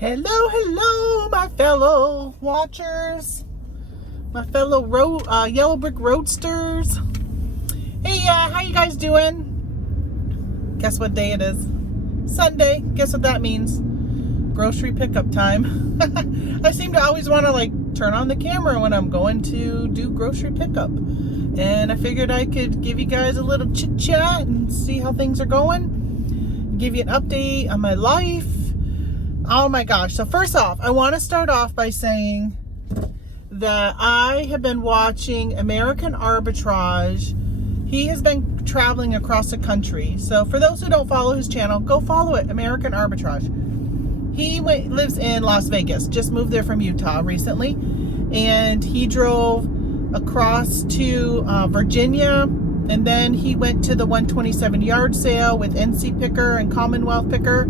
Hello, hello, my fellow watchers, my fellow Yellow Brick Roadsters. Hey, how you guys doing? Guess what day it is? Sunday. Guess what that means? Grocery pickup time. I seem to always want to turn on the camera when I'm going to do grocery pickup. And I figured I could give you guys a little chit chat and see how things are going. Give you an update on my life. Oh my gosh. So first off, I want to start off by saying that I have been watching American Arbitrage. He has been traveling across the country. So for those who don't follow his channel, go follow it, American Arbitrage. He lives in Las Vegas, just moved there from Utah recently. And he drove across to Virginia. And then he went to the 127 yard sale with NC Picker and Commonwealth Picker.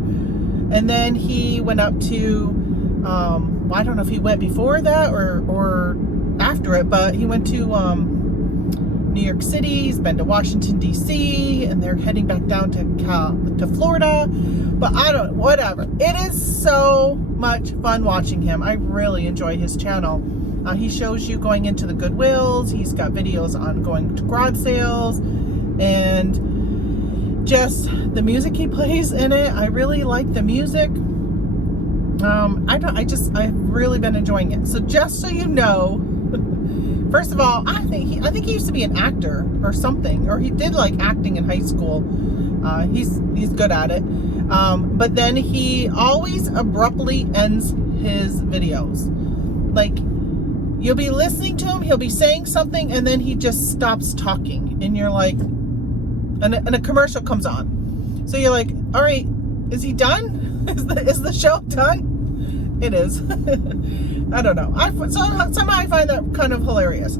And then he went up to, I don't know if he went before that or after it, but he went to New York City. He's been to Washington, D.C., and they're heading back down to Florida. But whatever. It is so much fun watching him. I really enjoy his channel. He shows you going into the Goodwills. He's got videos on going to garage sales and just the music he plays in it. I really like the music. I've really been enjoying it. So just so you know, first of all, I think he used to be an actor or something, or he did acting in high school. He's good at it. But then he always abruptly ends his videos. You'll be listening to him, he'll be saying something, and then he just stops talking, and you're like, and a commercial comes on. So you're like, all right, is he done? Is the show done? It is. I don't know. Somehow I find that kind of hilarious.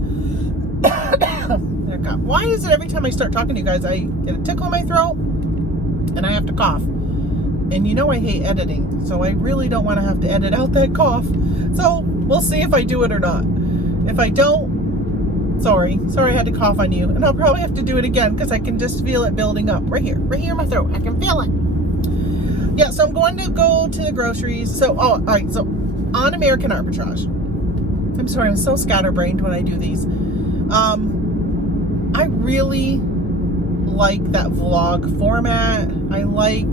Why is it every time I start talking to you guys, I get a tickle in my throat and I have to cough? And you know I hate editing, so I really don't want to have to edit out that cough. So we'll see if I do it or not. If I don't, sorry I had to cough on you, and I'll probably have to do it again because I can just feel it building up right here in my throat. I can feel it. Yeah, so I'm going to go to the groceries. So, all right, so on American Arbitrage, I'm sorry, I'm so scatterbrained when I do these. I really like that vlog format. I like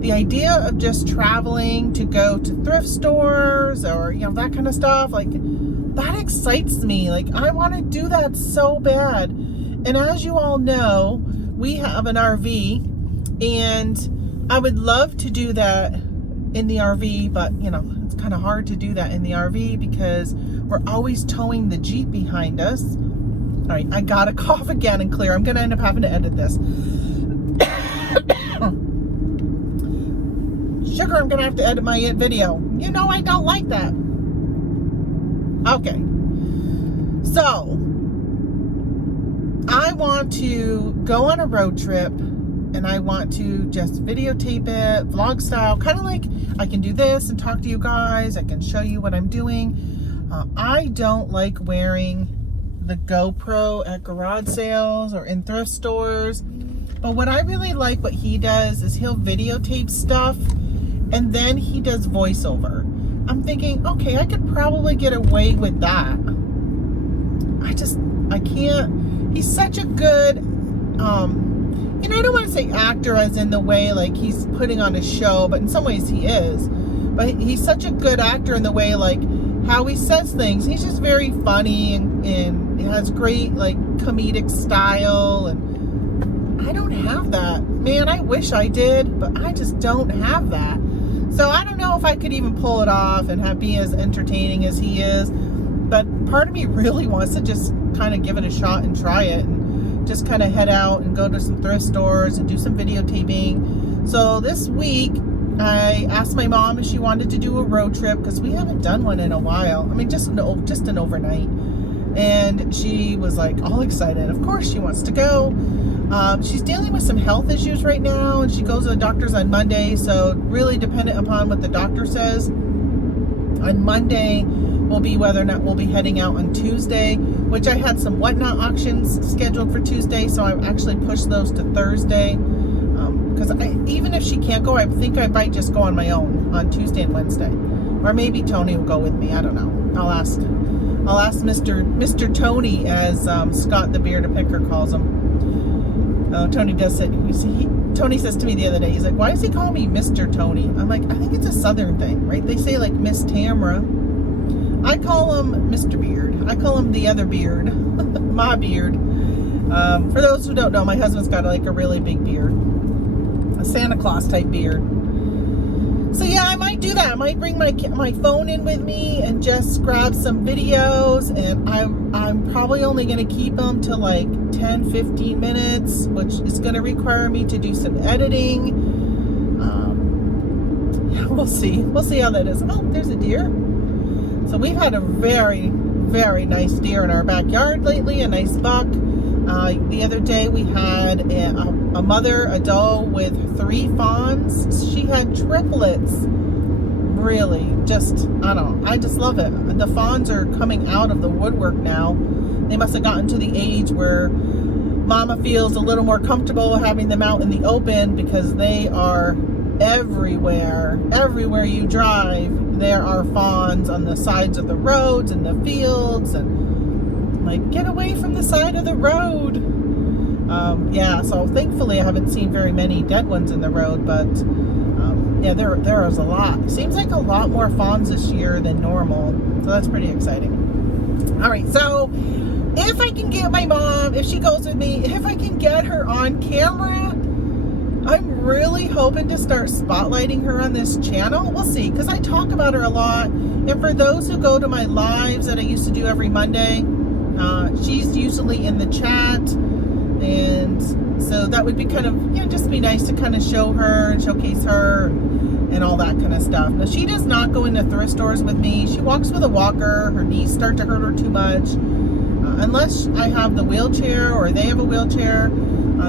the idea of just traveling to go to thrift stores or, that kind of stuff. That excites me. I want to do that so bad. And as you all know, we have an RV, and I would love to do that in the RV, but it's kind of hard to do that in the RV because we're always towing the Jeep behind us. All right, I gotta cough again and clear. I'm gonna end up having to edit this. Sugar, I'm gonna have to edit my video. I don't like that. Okay, so I want to go on a road trip, and I want to just videotape it, vlog style, kind of like I can do this and talk to you guys. I can show you what I'm doing. I don't like wearing the GoPro at garage sales or in thrift stores, but what I really like what he does is he'll videotape stuff, and then he does voiceover. I'm thinking, okay, I could probably get away with that. I can't. He's such a good, I don't want to say actor as in the way he's putting on a show, but in some ways he is. But he's such a good actor in the way how he says things. He's just very funny and he has great comedic style, and I don't have that. Man, I wish I did, but I just don't have that. So I don't know if I could even pull it off and be as entertaining as he is. But part of me really wants to just kind of give it a shot and try it, and just kind of head out and go to some thrift stores and do some videotaping. So this week, I asked my mom if she wanted to do a road trip because we haven't done one in a while. I mean, just an overnight. And she was all excited. Of course she wants to go. She's dealing with some health issues right now, and she goes to the doctor's on Monday, so really dependent upon what the doctor says. On Monday will be whether or not we'll be heading out on Tuesday, which I had some WhatNot auctions scheduled for Tuesday, so I actually pushed those to Thursday. because even if she can't go, I think I might just go on my own on Tuesday and Wednesday, or maybe Tony will go with me. I don't know. I'll ask Mr. Tony, as Scott the Bearded Picker calls him. Tony does say, Tony says to me the other day, he's like, why does he call me Mr. Tony? I'm like, I think it's a Southern thing, right? They say like Miss Tamara. I call him Mr. Beard. I call him the other beard, my beard. For those who don't know, my husband's got like a really big beard, a Santa Claus type beard. So yeah, I might do that. I might bring my phone in with me and just grab some videos, and I'm probably only going to keep them to like 10-15 minutes, which is going to require me to do some editing. We'll see how that is. Oh, there's a deer. So we've had a very, very nice deer in our backyard lately, a nice buck. The other day we had a mother, a doe with 3 fawns. She had triplets. Really, I don't know. I just love it. The fawns are coming out of the woodwork now. They must have gotten to the age where Mama feels a little more comfortable having them out in the open, because they are everywhere. Everywhere you drive, there are fawns on the sides of the roads and the fields, and like, get away from the side of the road. Yeah, so thankfully I haven't seen very many dead ones in the road, but yeah, there is a lot. It seems like a lot more fawns this year than normal, so that's pretty exciting. All right, so if I can get my mom, if she goes with me, if I can get her on camera, I'm really hoping to start spotlighting her on this channel. We'll see, because I talk about her a lot. And for those who go to my lives that I used to do every Monday, she's usually in the chat, and so that would be kind of, you know, just be nice to kind of show her and showcase her and all that kind of stuff. Now, she does not go into thrift stores with me. She walks with a walker. Her knees start to hurt her too much. Unless I have the wheelchair or they have a wheelchair,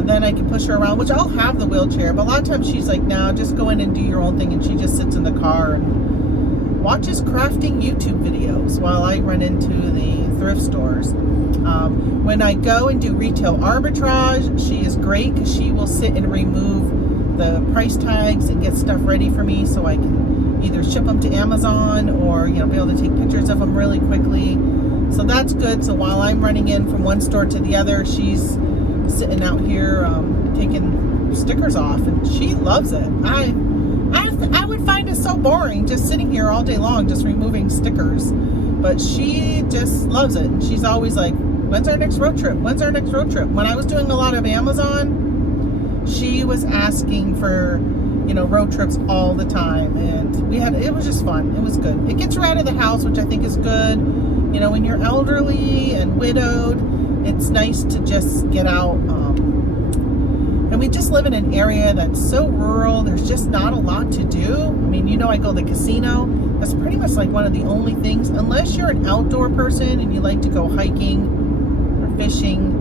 then I can push her around, which I'll have the wheelchair. But a lot of times she's like, no, just go in and do your own thing, and she just sits in the car and watches crafting YouTube videos while I run into the thrift stores. When I go and do retail arbitrage, she is great, because she will sit and remove the price tags and get stuff ready for me, so I can either ship them to Amazon or, you know, be able to take pictures of them really quickly. So that's good. So while I'm running in from one store to the other, she's sitting out here taking stickers off, and she loves it. I would find it so boring just sitting here all day long just removing stickers, but she just loves it. And she's always like, when's our next road trip? When's our next road trip? When I was doing a lot of Amazon, she was asking for, you know, road trips all the time, and it was just fun. It was good. It gets her out of the house, which I think is good. You know, when you're elderly and widowed, it's nice to just get out. And we just live in an area that's so rural. There's just not a lot to do. I mean, you know, I go to the casino. That's pretty much like one of the only things, unless you're an outdoor person and you like to go hiking or fishing.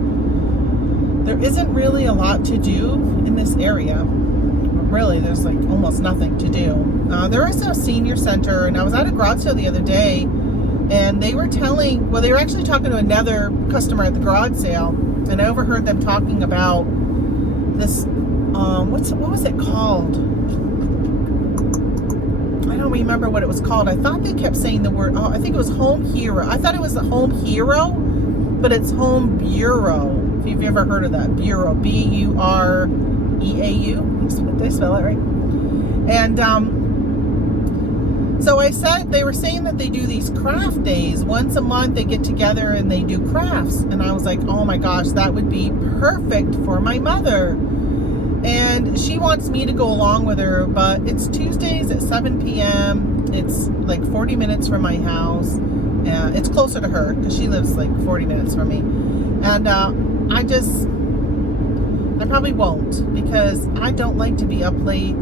There isn't really a lot to do in this area. Really, there's like almost nothing to do. There is a senior center, and I was at a garage sale the other day, and they were they were actually talking to another customer at the garage sale, and I overheard them talking about this, what was it called? I don't remember what it was called. I thought they kept saying the word, I think it was Home Hero. I thought it was the Home Hero, but it's Home Bureau. If you've ever heard of that. Bureau, Bureau. Did I spell it right? And so they were saying that they do these craft days. Once a month they get together and they do crafts. And I was like, oh my gosh, that would be perfect for my mother. And she wants me to go along with her, but it's Tuesdays at 7 p.m. It's like 40 minutes from my house. It's closer to her because she lives like 40 minutes from me. And I probably won't, because I don't like to be up late.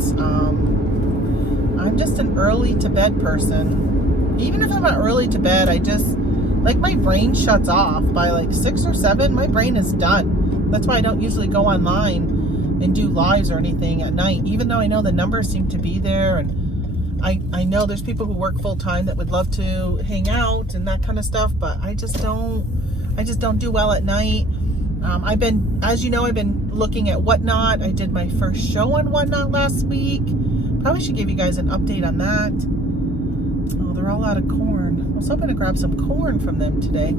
I'm just an early to bed person. Even if I'm not early to bed, I just, like, my brain shuts off by like 6 or 7. My brain is done. That's why I don't usually go online and do lives or anything at night, even though I know the numbers seem to be there, and I know there's people who work full time that would love to hang out and that kind of stuff, but I just don't do well at night. As you know, I've been looking at WhatNot. I did my first show on WhatNot last week. Probably should give you guys an update on that. Oh, they're all out of corn. I was hoping to grab some corn from them today.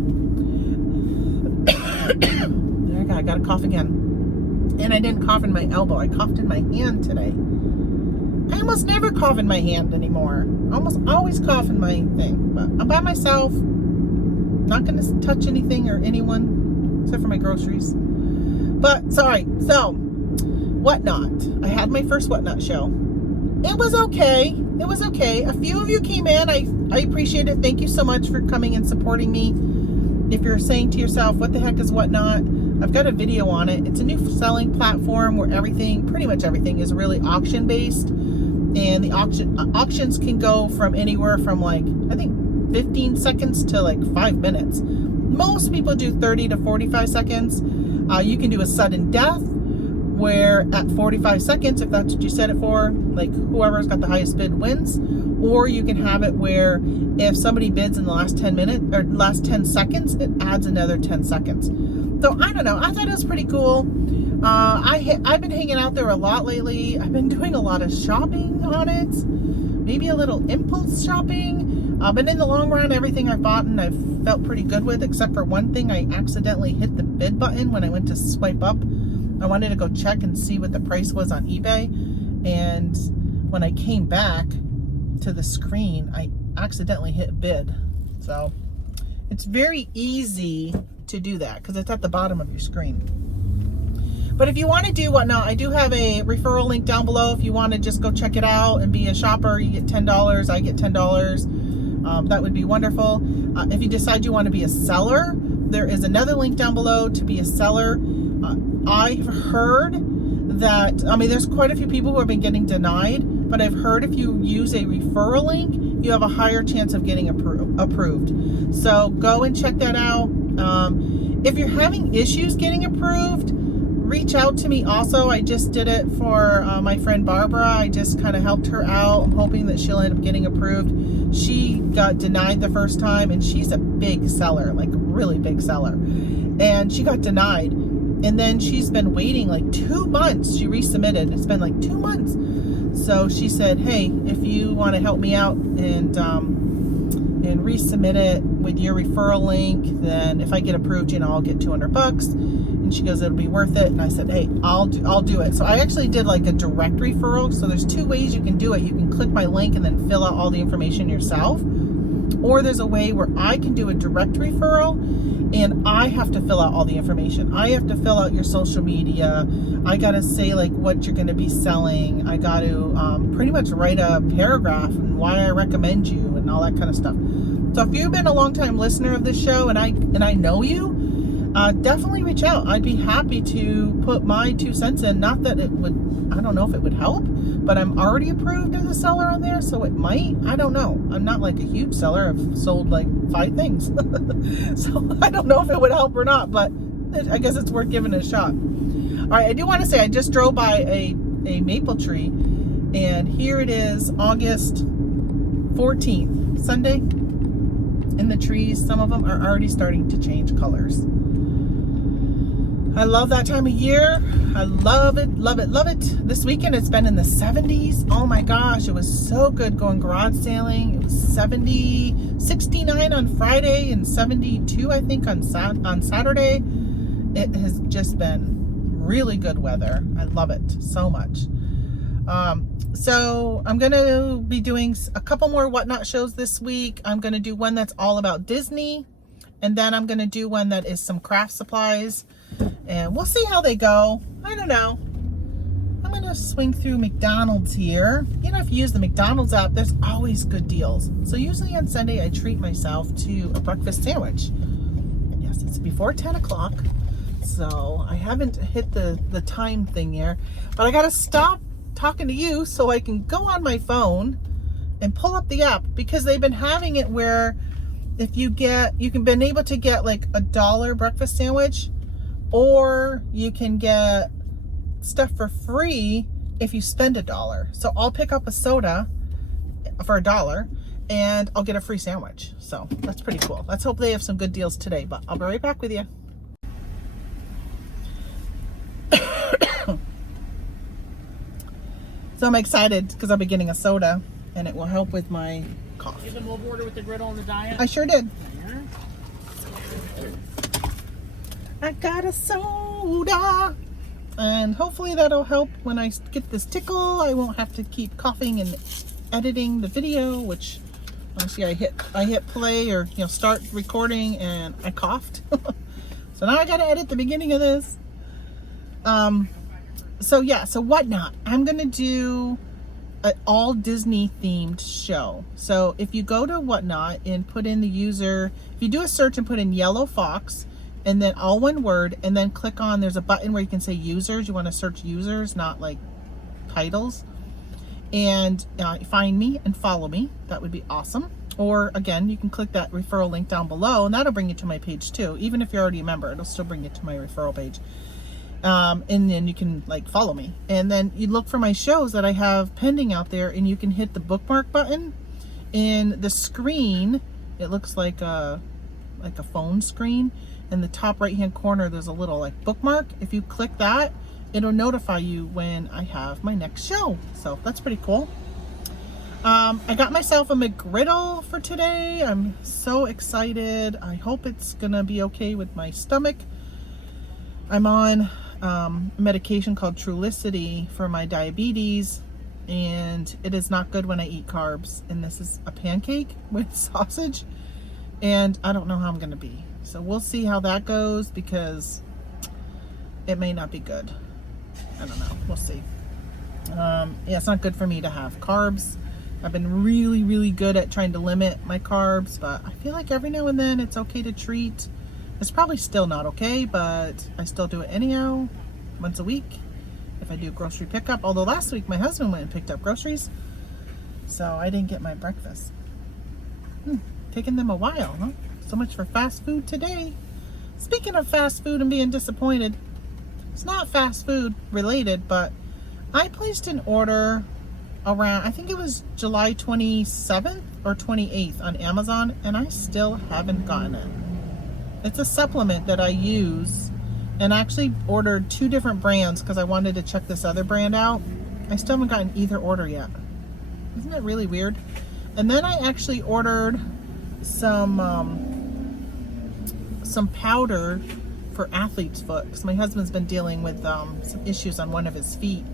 There I got a cough again. And I didn't cough in my elbow. I coughed in my hand today. I almost never cough in my hand anymore. I almost always cough in my thing. But I'm by myself. Not going to touch anything or anyone except for my groceries. But, sorry. So, WhatNot. I had my first WhatNot show. It was okay. It was okay. A few of you came in. I appreciate it. Thank you so much for coming and supporting me. If you're saying to yourself, what the heck is WhatNot? I've got a video on it. It's a new selling platform where pretty much everything is really auction based. And the auctions can go from anywhere from like, I think 15 seconds to like 5 minutes. Most people do 30 to 45 seconds. You can do a sudden death where at 45 seconds, if that's what you set it for, like whoever's got the highest bid wins. Or you can have it where if somebody bids in the last 10 minutes or last 10 seconds, it adds another 10 seconds. So I don't know. I thought it was pretty cool. I've been hanging out there a lot lately. I've been doing a lot of shopping on it. Maybe a little impulse shopping. But in the long run, everything I've bought and I've felt pretty good with, except for one thing. I accidentally hit the bid button when I went to swipe up. I wanted to go check and see what the price was on eBay. And when I came back to the screen, I accidentally hit bid. So it's very easy to do that because it's at the bottom of your screen. But if you want to do WhatNot, I do have a referral link down below. If you want to just go check it out and be a shopper, you get $10. I get $10. That would be wonderful. If you decide you want to be a seller, there is another link down below to be a seller. I've heard that, there's quite a few people who have been getting denied, but I've heard if you use a referral link, you have a higher chance of getting approved. So go and check that out. If you're having issues getting approved, reach out to me also. I just did it for my friend Barbara. I just kind of helped her out. I'm hoping that she'll end up getting approved. She got denied the first time, and she's a big seller, like a really big seller. And she got denied. And then she's been waiting like 2 months. She resubmitted. It's been like 2 months. So she said, hey, if you want to help me out and resubmit it with your referral link, then if I get approved, I'll get $200. And she goes, it'll be worth it. And I said, hey, I'll do it. So I actually did like a direct referral. So there's 2 ways you can do it. You can click my link and then fill out all the information yourself. Or there's a way where I can do a direct referral and I have to fill out all the information. I have to fill out your social media. I got to say like what you're going to be selling. I got to pretty much write a paragraph and why I recommend you and all that kind of stuff. So if you've been a long time listener of this show and I know you, definitely reach out. I'd be happy to put my 2 cents in. Not that it would, I don't know if it would help, but I'm already approved as a seller on there, so it might. I don't know. I'm not like a huge seller. I've sold like 5 things. So I don't know if it would help or not, but I guess it's worth giving it a shot. All right, I do want to say I just drove by a maple tree, and here it is, August 14th, Sunday. And the trees, some of them are already starting to change colors. I love that time of year. I love it, love it, love it. This weekend it's been in the 70s. Oh my gosh, it was so good going garage sailing. It was 69 on Friday and 72 I think on Saturday. It has just been really good weather. I love it so much. So I'm going to be doing a couple more WhatNot shows this week. I'm going to do one that's all about Disney. And then I'm going to do one that is some craft supplies. And we'll see how they go. I don't know. I'm going to swing through McDonald's here. If you use the McDonald's app, there's always good deals. So usually on Sunday, I treat myself to a breakfast sandwich. And yes, it's before 10 o'clock. So I haven't hit the time thing here. But I got to stop talking to you so I can go on my phone and pull up the app, because they've been having it where if you can been able to get like $1 breakfast sandwich, or you can get stuff for free if you spend $1. So I'll pick up a soda for $1 and I'll get a free sandwich. So that's pretty cool. Let's hope they have some good deals today, but I'll be right back with you. So I'm excited because I'll be getting a soda and it will help with my cough. You did the mobile order with the griddle and the diet? I sure did. Yeah. I got a soda. And hopefully that'll help when I get this tickle. I won't have to keep coughing and editing the video, which honestly I hit play or start recording and I coughed. So now I gotta edit the beginning of this. So WhatNot. I'm gonna do an all Disney themed show. So if you go to WhatNot and put in the user, if you do a search and put in yellow fox and then all one word and then click on, there's a button where you can say users. You want to search users, not like titles. And find me and follow me. That would be awesome. Or again, you can click that referral link down below and that'll bring you to my page too. Even if you're already a member, it'll still bring you to my referral page. And then you can follow me. And then you look for my shows that I have pending out there and you can hit the bookmark button. In the screen, it looks like a phone screen. In the top right hand corner, there's a little bookmark. If you click that, it'll notify you when I have my next show. So that's pretty cool. I got myself a McGriddle for today. I'm so excited. I hope it's gonna be okay with my stomach. I'm on medication called Trulicity for my diabetes, and it is not good when I eat carbs. And this is a pancake with sausage, and I don't know how I'm gonna be. So we'll see how that goes because it may not be good. I don't know. We'll see. Yeah, it's not good for me to have carbs. I've been really, really good at trying to limit my carbs, but I feel like every now and then it's okay to treat. It's probably still not okay, but I still do it anyhow, once a week if I do grocery pickup. Although last week my husband went and picked up groceries, so I didn't get my breakfast. Taking them a while, huh? So much for fast food today. Speaking of fast food and being disappointed, it's not fast food related, but I placed an order around, I think it was July 27th or 28th on Amazon, and I still haven't gotten it. It's a supplement that I use, and I actually ordered 2 different brands because I wanted to check this other brand out. I still haven't gotten either order yet. Isn't that really weird? And then I actually ordered some powder for athlete's foot because my husband's been dealing with some issues on one of his feet.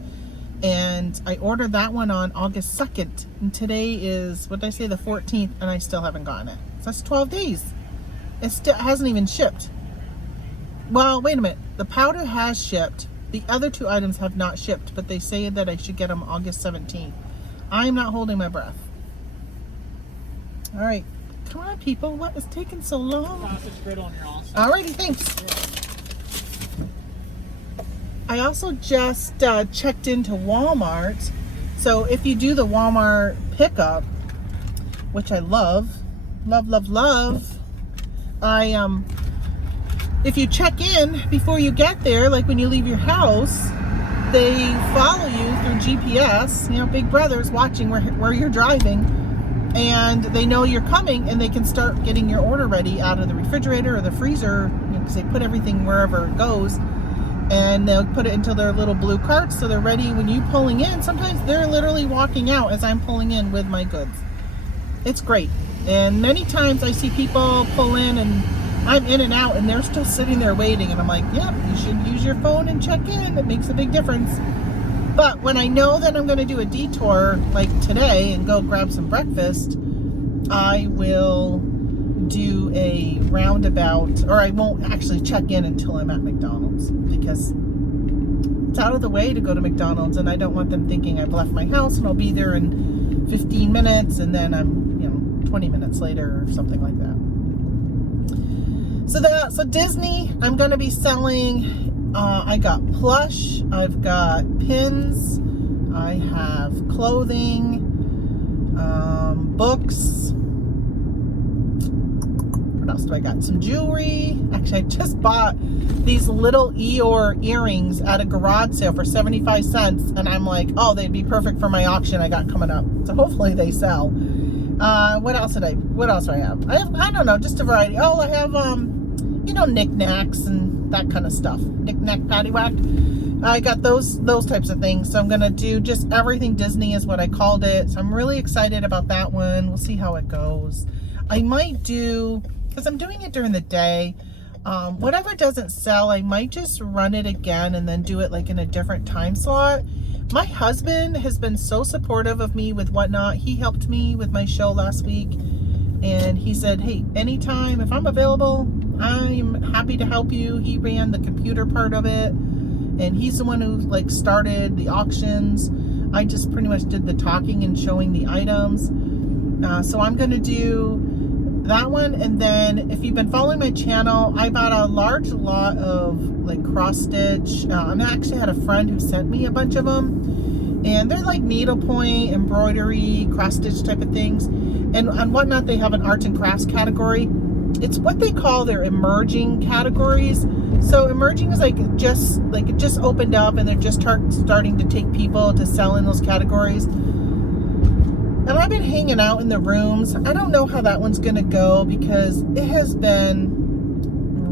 And I ordered that one on August 2nd. And today is, what did I say, the 14th, and I still haven't gotten it. So that's 12 days. It still hasn't even shipped. Well, wait a minute. The powder has shipped. The other 2 items have not shipped, but they say that I should get them August 17th. I'm not holding my breath. All right. Come on, people. What is taking so long? Sausage griddle and you're all set. Alrighty, thanks. Yeah. I also just checked into Walmart. So if you do the Walmart pickup, which I love, if you check in before you get there, like when you leave your house, they follow you through GPS. Big Brother's watching where you're driving, and they know you're coming, and they can start getting your order ready out of the refrigerator or the freezer, because they put everything wherever it goes. And they'll put it into their little blue carts so they're ready when you pulling in. Sometimes they're literally walking out as I'm pulling in with my goods. It's great. And many times I see people pull in and I'm in and out and they're still sitting there waiting, and I'm like, yep, you should use your phone and check in. It makes a big difference. But when I know that I'm going to do a detour like today and go grab some breakfast, I will do a roundabout, or I won't actually check in until I'm at McDonald's, because it's out of the way to go to McDonald's and I don't want them thinking I've left my house and I'll be there in 15 minutes and then I'm 20 minutes later or something like that. So Disney, I'm going to be selling, I got plush, I've got pins, I have clothing, books. What else do I got? Some jewelry. Actually, I just bought these little Eeyore earrings at a garage sale for 75 cents. And I'm like, oh, they'd be perfect for my auction I got coming up. So hopefully they sell. What else do I have? I don't know, just a variety. Oh, I have, knickknacks and that kind of stuff. Knick-knack, paddywhack. I got those types of things. So I'm going to do just everything Disney is what I called it. So I'm really excited about that one. We'll see how it goes. I might do, because I'm doing it during the day, whatever doesn't sell, I might just run it again and then do it like in a different time slot. My husband has been so supportive of me with WhatNot. He helped me with my show last week. And he said, hey, anytime, if I'm available, I'm happy to help you. He ran the computer part of it. And he's the one who like started the auctions. I just pretty much did the talking and showing the items. So I'm going to do that one. And then if you've been following my channel, I bought a large lot of like cross stitch. I actually had a friend who sent me a bunch of them. And they're like needlepoint, embroidery, cross stitch type of things. And on WhatNot, they have an arts and crafts category. It's what they call their emerging categories. So emerging is like it just opened up and they're just starting to take people to sell in those categories. And I've been hanging out in the rooms. I don't know how that one's gonna go because it has been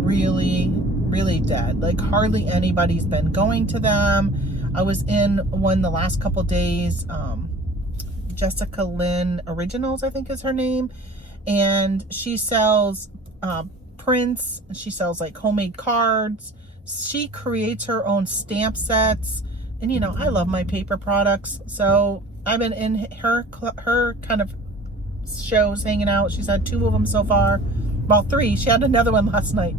really, really dead. Like hardly anybody's been going to them. I was in one the last couple days. Jessica Lynn Originals, I think is her name. And she sells prints. She sells like homemade cards. She creates her own stamp sets. And you know, I love my paper products. So I've been in her kind of shows hanging out. She's had 2 of them so far. Well, 3. She had another one last night.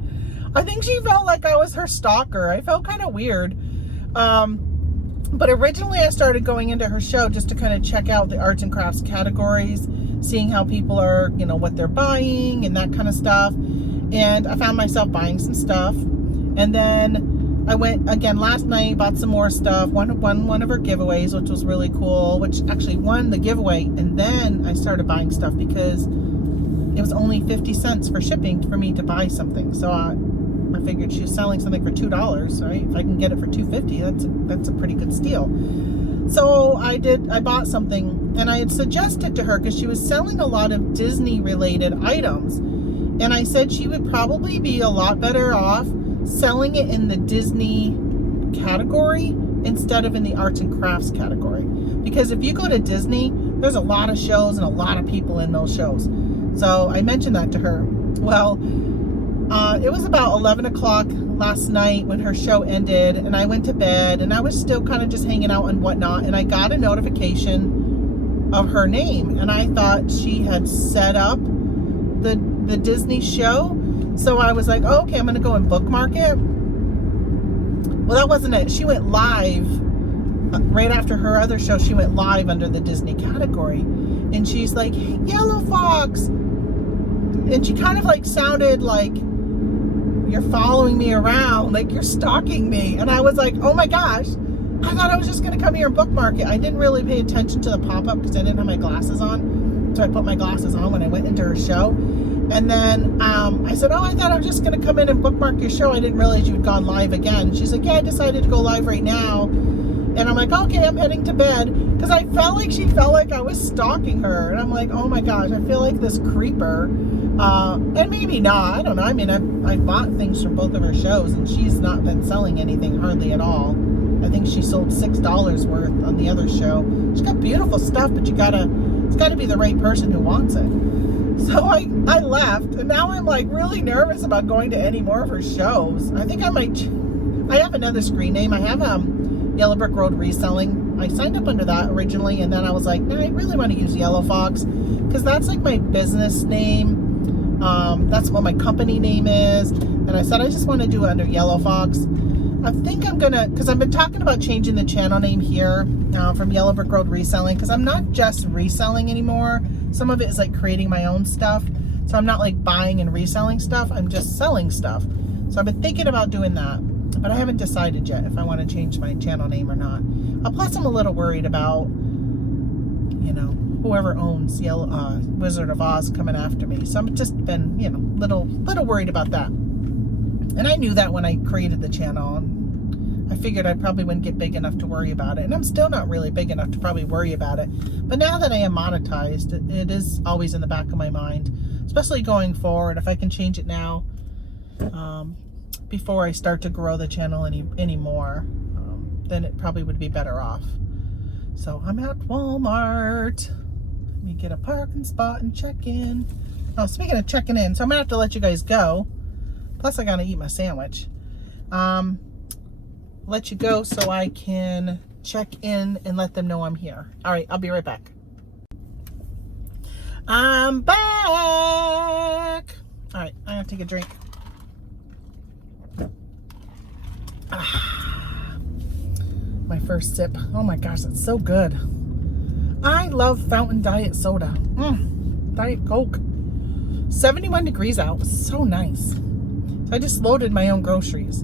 I think she felt like I was her stalker. I felt kind of weird. But originally I started going into her show just to kind of check out the arts and crafts categories, seeing how people are, you know, what they're buying and that kind of stuff. And I found myself buying some stuff. And then I went again last night, bought some more stuff, won one of her giveaways, which was really cool, which actually won the giveaway. And then I started buying stuff because it was only 50 cents for shipping for me to buy something. So I figured she was selling something for $2, right? If I can get it for $2.50, that's a pretty good steal. So I bought something, and I had suggested to her, because she was selling a lot of Disney related items, and I said she would probably be a lot better off selling it in the Disney category instead of in the arts and crafts category. Because if you go to Disney, there's a lot of shows and a lot of people in those shows. So I mentioned that to her. Well, it was about 11 o'clock last night when her show ended, and I went to bed, and I was still kind of just hanging out on WhatNot, and I got a notification of her name, and I thought she had set up the Disney show. So I was like, oh, okay, I'm going to go and bookmark it. Well, that wasn't it. She went live right after her other show. She went live under the Disney category, and she's like, Yellow Fox. And she kind of like sounded like, you're following me around, like you're stalking me. And I was like, oh my gosh, I thought I was just going to come here and bookmark it. I didn't really pay attention to the pop-up because I didn't have my glasses on. So I put my glasses on when I went into her show. And then I said, oh, I thought I was just going to come in and bookmark your show. I didn't realize you'd gone live again. She's like, yeah, I decided to go live right now. And I'm like, okay, I'm heading to bed. Because I felt like she felt like I was stalking her. And I'm like, oh my gosh, I feel like this creeper. And maybe not, I don't know. I mean, I bought things from both of her shows, and she's not been selling anything hardly at all. I think she sold $6 worth on the other show. She's got beautiful stuff, but it's gotta be the right person who wants it. So I left, and now I'm like really nervous about going to any more of her shows. I think I have another screen name. I have Yellow Brick Road Reselling. I signed up under that originally, and then I was like, nah, I really want to use Yellow Fox, because that's like my business name. That's what my company name is. And I said, I just want to do it under Yellow Fox. I think I'm gonna, because I've been talking about changing the channel name here from Yellow Brick Road Reselling, because I'm not just reselling anymore. Some of it is like creating my own stuff. So I'm not like buying and reselling stuff. I'm just selling stuff. So I've been thinking about doing that, but I haven't decided yet if I want to change my channel name or not. Plus I'm a little worried about, you know, whoever owns Wizard of Oz coming after me. So I've just been, you know, little worried about that. And I knew that when I created the channel. I figured I probably wouldn't get big enough to worry about it. And I'm still not really big enough to probably worry about it. But now that I am monetized, it is always in the back of my mind. Especially going forward, if I can change it now, before I start to grow the channel anymore. then it probably would be better off. So I'm at Walmart. Let me get a parking spot and check in. Oh, speaking of checking in, so I'm gonna have to let you guys go. Plus I gotta eat my sandwich. Let you go so I can check in and let them know I'm here. All right, I'll be right back. I'm back. All right, I have to take a drink. My first sip. Oh my gosh, that's so good. I love fountain diet soda. Diet Coke. 71 degrees out. So nice. So I just loaded my own groceries.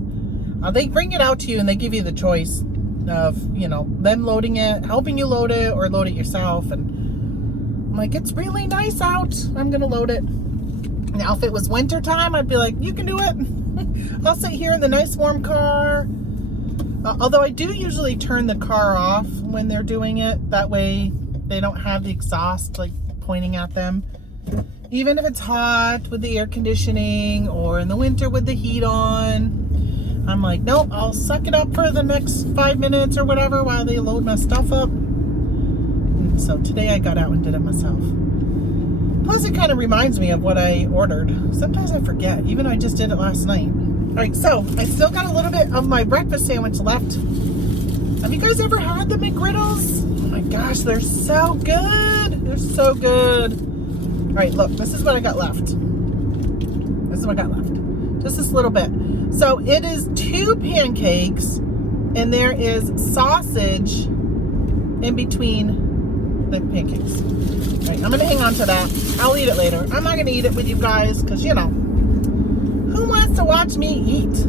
They bring it out to you and they give you the choice of, you know, them loading it, helping you load it, or load it yourself. And I'm like, it's really nice out. I'm going to load it. Now, if it was winter time, I'd be like, you can do it. I'll sit here in the nice warm car. Although I do usually turn the car off when they're doing it. That way they don't have the exhaust like pointing at them. Even if it's hot with the air conditioning or in the winter with the heat on. I'm like, nope, I'll suck it up for the next 5 minutes or whatever while they load my stuff up. And so today I got out and did it myself. Plus it kind of reminds me of what I ordered. Sometimes I forget, even though I just did it last night. All right, so I still got a little bit of my breakfast sandwich left. Have you guys ever had the McGriddles? Oh my gosh, they're so good. They're so good. All right, look, this is what I got left. This is what I got left. Just this little bit. So it is 2 pancakes and there is sausage in between the pancakes. All right, I'm gonna hang on to that. I'll eat it later. I'm not gonna eat it with you guys because, you know, who wants to watch me eat?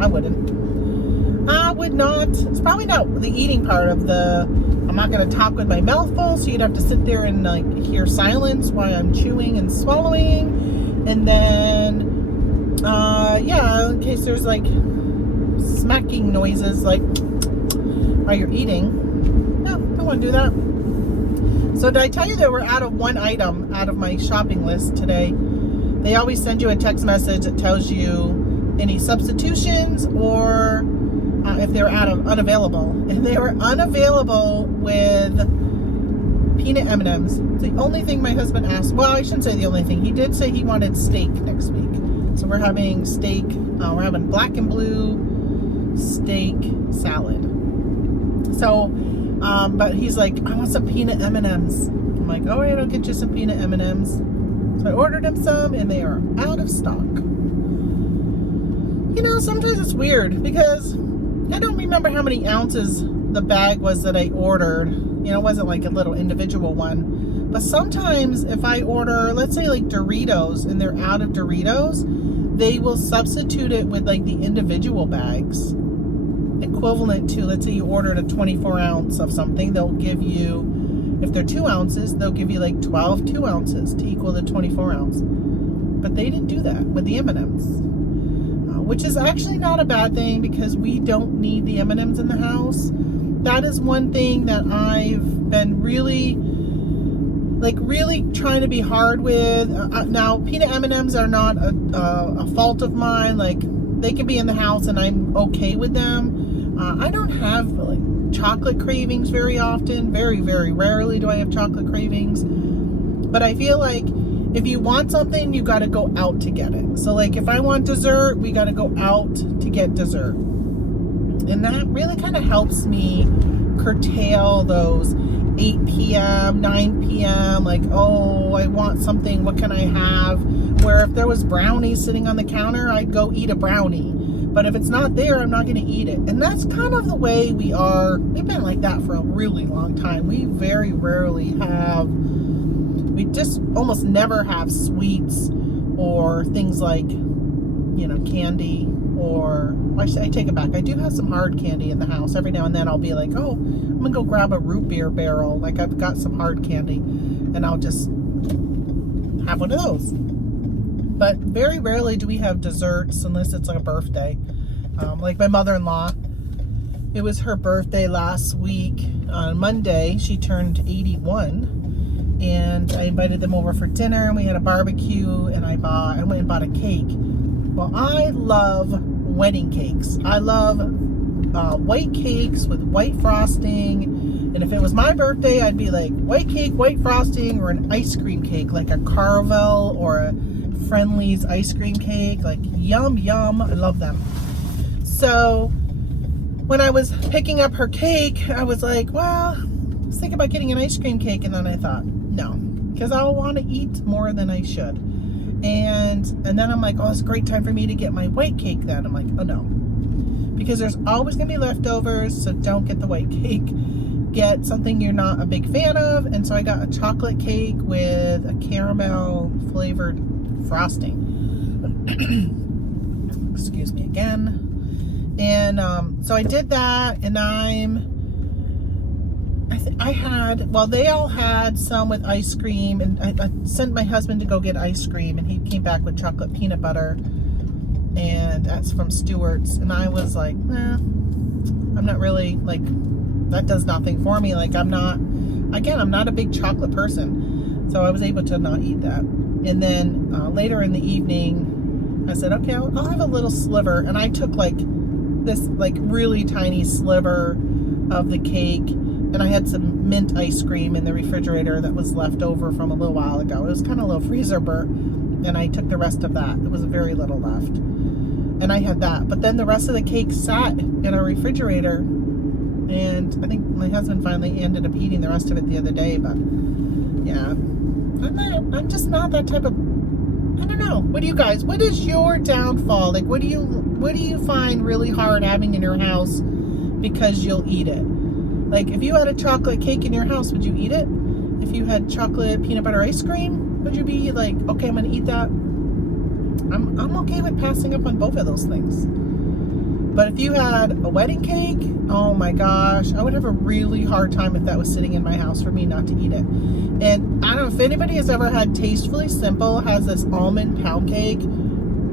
I wouldn't. I would not. It's probably not the eating part of the, I'm not going to talk with my mouth full, so you'd have to sit there and like hear silence while I'm chewing and swallowing. And then, yeah, in case there's like smacking noises like while you're eating. No, don't want to do that. So did I tell you that we're out of one item out of my shopping list today? They always send you a text message that tells you any substitutions or if they're unavailable. And they were unavailable with peanut M&Ms. It's the only thing my husband asked. Well, I shouldn't say the only thing. He did say he wanted steak next week. So we're having steak. We're having black and blue steak salad. So, but he's like, I want some peanut M&Ms. I'm like, all right, I'll get you some peanut M&Ms. So I ordered them some and they are out of stock. You know, sometimes it's weird because I don't remember how many ounces the bag was that I ordered. You know, it wasn't like a little individual one. But sometimes if I order, let's say like Doritos and they're out of Doritos, they will substitute it with like the individual bags. Equivalent to, let's say you ordered a 24 ounce of something, they'll give you, if they're 2 ounces, they'll give you like 12 2 ounces to equal the 24 ounce. But they didn't do that with the M&Ms, which is actually not a bad thing because we don't need the M&Ms in the house. That is one thing that I've been really trying to be hard with. Now, peanut M&Ms are not a fault of mine. Like, they can be in the house and I'm okay with them. I don't have like chocolate cravings very often. Very, very rarely do I have chocolate cravings. But I feel like if you want something, you got to go out to get it. So like if I want dessert, we got to go out to get dessert. And that really kind of helps me curtail those 8 p.m., 9 p.m., like, oh, I want something, what can I have? Where if there was brownies sitting on the counter, I'd go eat a brownie. But if it's not there, I'm not going to eat it. And that's kind of the way we are. We've been like that for a really long time. We very rarely have, we just almost never have sweets or things like, you know, candy or, I take it back. I do have some hard candy in the house. Every now and then I'll be like, oh, I'm going to go grab a root beer barrel. Like I've got some hard candy and I'll just have one of those. But very rarely do we have desserts unless it's like a birthday. Like my mother-in-law, it was her birthday last week on Monday. She turned 81 and I invited them over for dinner and we had a barbecue and I went and bought a cake. Well, I love wedding cakes. I love white cakes with white frosting. And if it was my birthday, I'd be like white cake, white frosting, or an ice cream cake, like a Carvel or a Friendly's ice cream cake. Like, yum, yum. I love them. So when I was picking up her cake, I was like, well, let's think about getting an ice cream cake. And then I thought, no, because I'll want to eat more than I should. And then I'm like, oh, it's a great time for me to get my white cake then. I'm like, oh no, because there's always going to be leftovers. So don't get the white cake. Get something you're not a big fan of. And so I got a chocolate cake with a caramel flavored frosting. Excuse me again. And so I did that, and they all had some with ice cream, and I sent my husband to go get ice cream, and he came back with chocolate peanut butter, and that's from Stewart's. And I was like, I'm not really, like, that does nothing for me. Like, I'm not a big chocolate person, so I was able to not eat that. And then later in the evening, I said, okay, I'll have a little sliver, and I took like this like really tiny sliver of the cake, and I had some mint ice cream in the refrigerator that was left over from a little while ago. It was kind of a little freezer burnt, and I took the rest of that. It was very little left, and I had that. But then the rest of the cake sat in our refrigerator, and I think my husband finally ended up eating the rest of it the other day. But yeah, I'm just not that type of, I don't know. What is your downfall? Like, what do you find really hard having in your house because you'll eat it? Like, if you had a chocolate cake in your house, would you eat it? If you had chocolate peanut butter ice cream, would you be like, okay, I'm gonna eat that? I'm okay with passing up on both of those things. But if you had a wedding cake, oh my gosh, I would have a really hard time if that was sitting in my house for me not to eat it. And I don't know if anybody has ever had Tastefully Simple, has this almond pound cake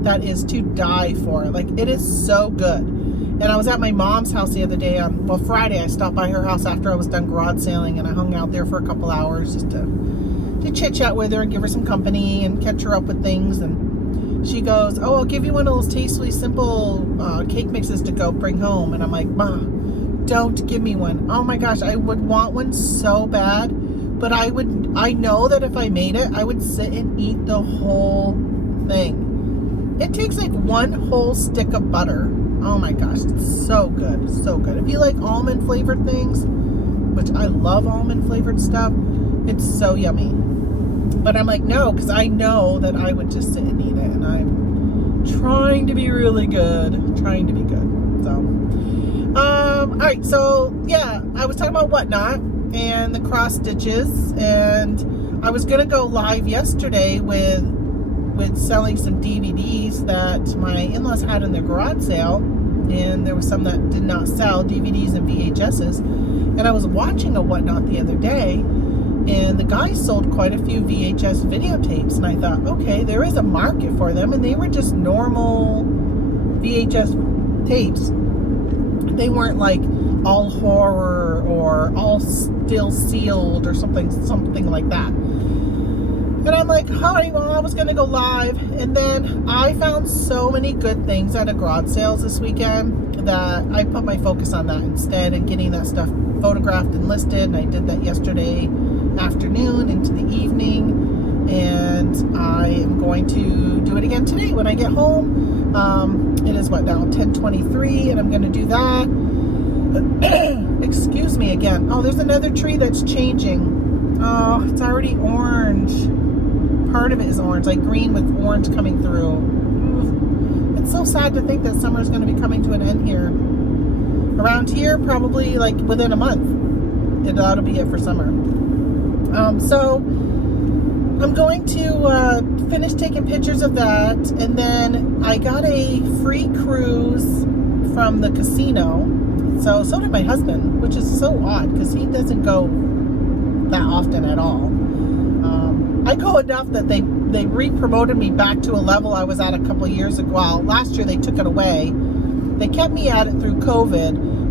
that is to die for. Like, it is so good. And I was at my mom's house the other day on, Friday. I stopped by her house after I was done garage sailing, and I hung out there for a couple hours just to chit chat with her and give her some company and catch her up with things. And she goes, oh, I'll give you one of those Tastefully Simple cake mixes to go bring home. And I'm like, Ma, don't give me one. Oh my gosh, I would want one so bad. But I know that if I made it, I would sit and eat the whole thing. It takes like one whole stick of butter. Oh my gosh, it's so good, so good. If you like almond flavored things, which I love almond flavored stuff, it's so yummy. But I'm like, no, because I know that I would just sit and eat it, and I'm trying to be really good, So, all right, so yeah, I was talking about WhatNot and the cross stitches, and I was gonna go live yesterday with selling some DVDs that my in-laws had in their garage sale, and there was some that did not sell, DVDs and VHSs. And I was watching a WhatNot the other day, and the guy sold quite a few VHS videotapes, and I thought, okay, there is a market for them, and they were just normal VHS tapes. They weren't like all horror or all still sealed or something like that. And I'm like, all right, well, I was going to go live. And then I found so many good things at a garage sales this weekend that I put my focus on that instead and getting that stuff photographed and listed. And I did that yesterday afternoon into the evening. And I am going to do it again today when I get home. It is what now, 10:23, and I'm going to do that. Excuse me again. Oh, there's another tree that's changing. Oh, it's already orange. Part of it is orange, like green with orange coming through. It's so sad to think that summer's going to be coming to an end here. Around here, probably like within a month. That'll be it for summer. So I'm going to finish taking pictures of that, and then I got a free cruise from the casino. So did my husband, which is so odd because he doesn't go that often at all. I go enough that they re-promoted me back to a level I was at a couple of years ago. Well, last year they took it away. They kept me at it through COVID,